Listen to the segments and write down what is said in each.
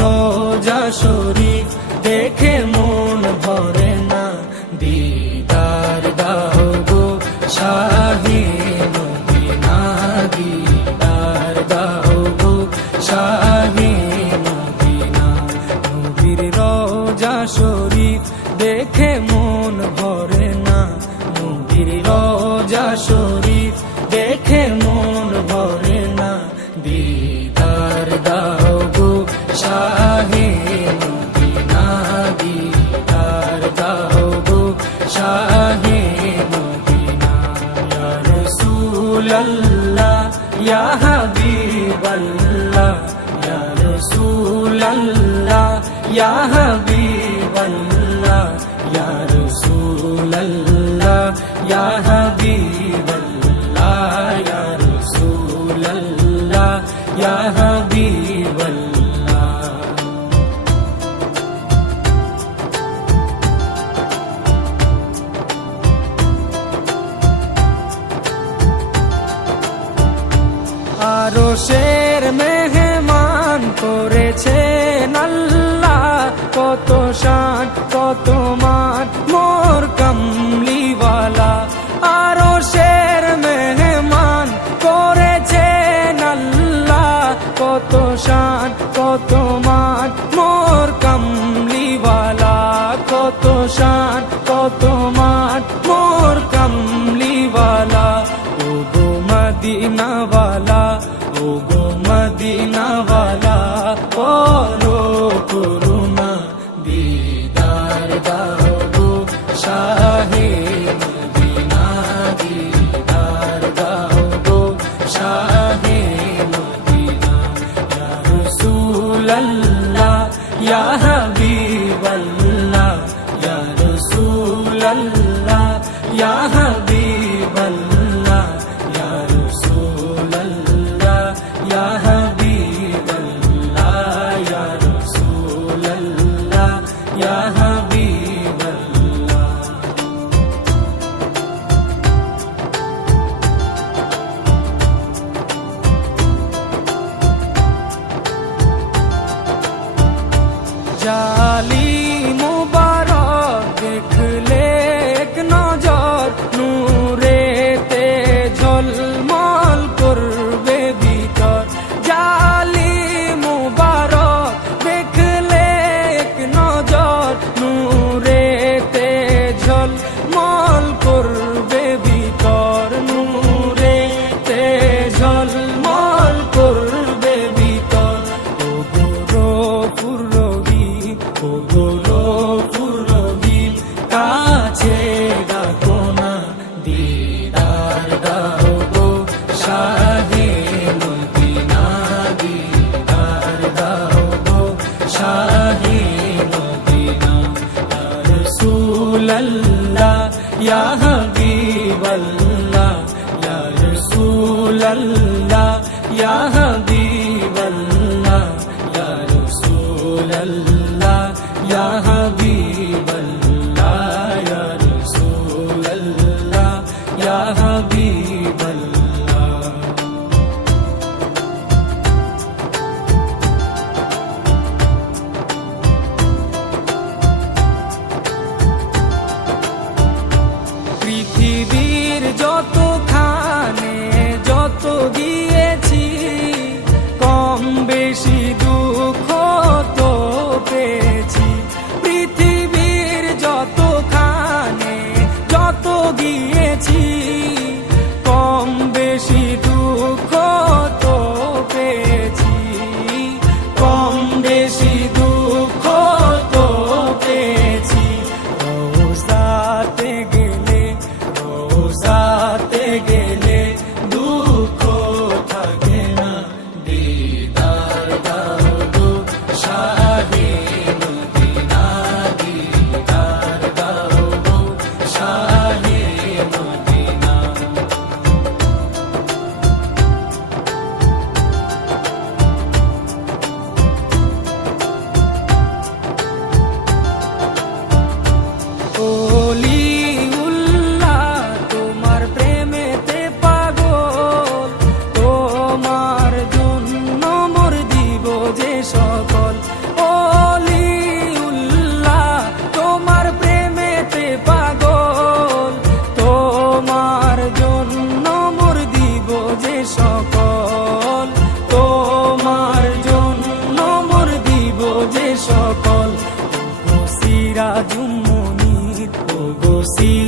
রোজা শরীফ দেখে মন ভরে না, দিদার দাও গো শাহে মদিনা, দিদার দাও গো শাহে মদিনা। নবীর রোজা শরীফ দেখে মন ভরে না, নবীর রোজা শরীফ দেখে মন ভরে না, দিদার দাও গো শাহে মদিনা, দিদার দাও গো শাহে মদিনা। ইয়া রাসূলাল্লাহ ইয়া হাবিবাল্লাহ, ইয়া রাসূলাল্লাহ ইয়া হাবিবাল্লাহ, ইয়া রাসূলাল্লাহ ইয়া হাবিবাল্লাহ, ইয়া রাসূলাল্লাহ ইয়া হাবিবাল্লাহ। আরশের মেহমান করেছেন আল্লাহ, কত শান কত মান মোর কামলিওয়ালা। আরশের মেহমান করেছেন আল্লাহ, কত শান কত মান মোর কামলিওয়ালা, কত শান কত মান মোর কামলিওয়ালা। ও গো মদিনাওয়ালা, ও গো মদিনাওয়ালা, করো করুণা, দিদার দাও গো শাহে মদিনা, দিদার দাও গো শাহে মদিনা। ইয়া রাসূলাল্লাহ ইয়া হাবিবাল্লাহ, ইয়া রাসূলাল্লাহ ইয়া হাবিবাল্লাহ, ইয়া রাসূলাল্লাহ ইয়া হাবিবাল্লাহ, ইয়া রাসূলাল্লাহ ইয়া হাবিবাল্লাহ। জালি মুবারক দেখলে এক নজর, নূরেতে ঝলমল করবে ভিতর। জালি মুবারক দেখলে এক নজর, নূরেতে ঝলমল করবে ভিতর, নূরেতে ঝলমল করবে ভিতর। ও গো রহিম, ও গো রহিম, কাছে ডাকো না, দিদার দাও গো শাহে মদিনা, দিদার দাও গো শাহে মদিনা। ইয়া রাসূলাল্লাহ ইয়া হাবিবাল্লাহ, ইয়া রাসূলাল্লাহ ইয়া হাবিবাল্লাহ, ইয়া রাসূলাল্লাহ ইয়া হাবিবাল্লাহ, ইয়া রাসূলাল্লাহ ইয়া হাবিবাল্লাহ। পৃথিবীর যতখানে যত গিয়েছি, কম বেশি দুঃখ তো পেয়েছি। পৃথিবীর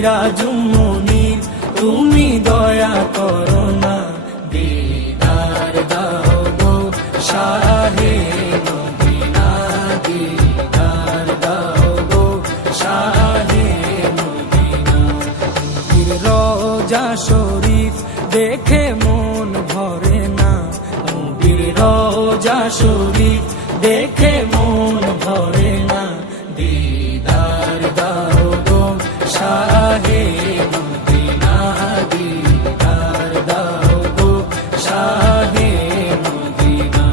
সিরাজুম মুনির তুমি দয়া করো না, দিদার দাও গো শাহে মদিনা, দিদার দাও গো শাহে মদিনা। পীর রওজা শরীফ দেখে মন ভরে না, নবীর রওজা শরীফ দেখে মন ভরে না, দিদার দাও গো শাহে মদিনা, দিদার দাও গো শাহে মদিনা।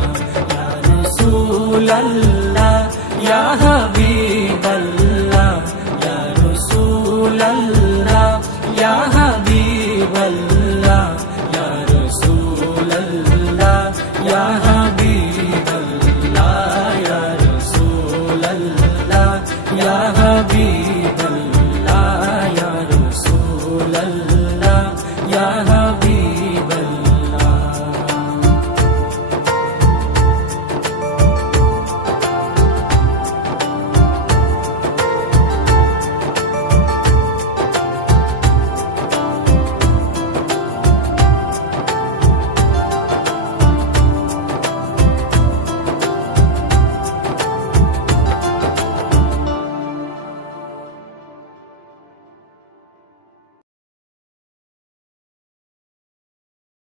ইয়া রাসূলাল্লাহ ইয়া হাবিবাল্লাহ, ইয়া রাসূলাল্লাহ ইয়া হাবিবাল্লাহ, ইয়া রাসূলাল্লাহ ইয়া হাবিবাল্লাহ, ইয়া রাসূলাল্লাহ ইয়া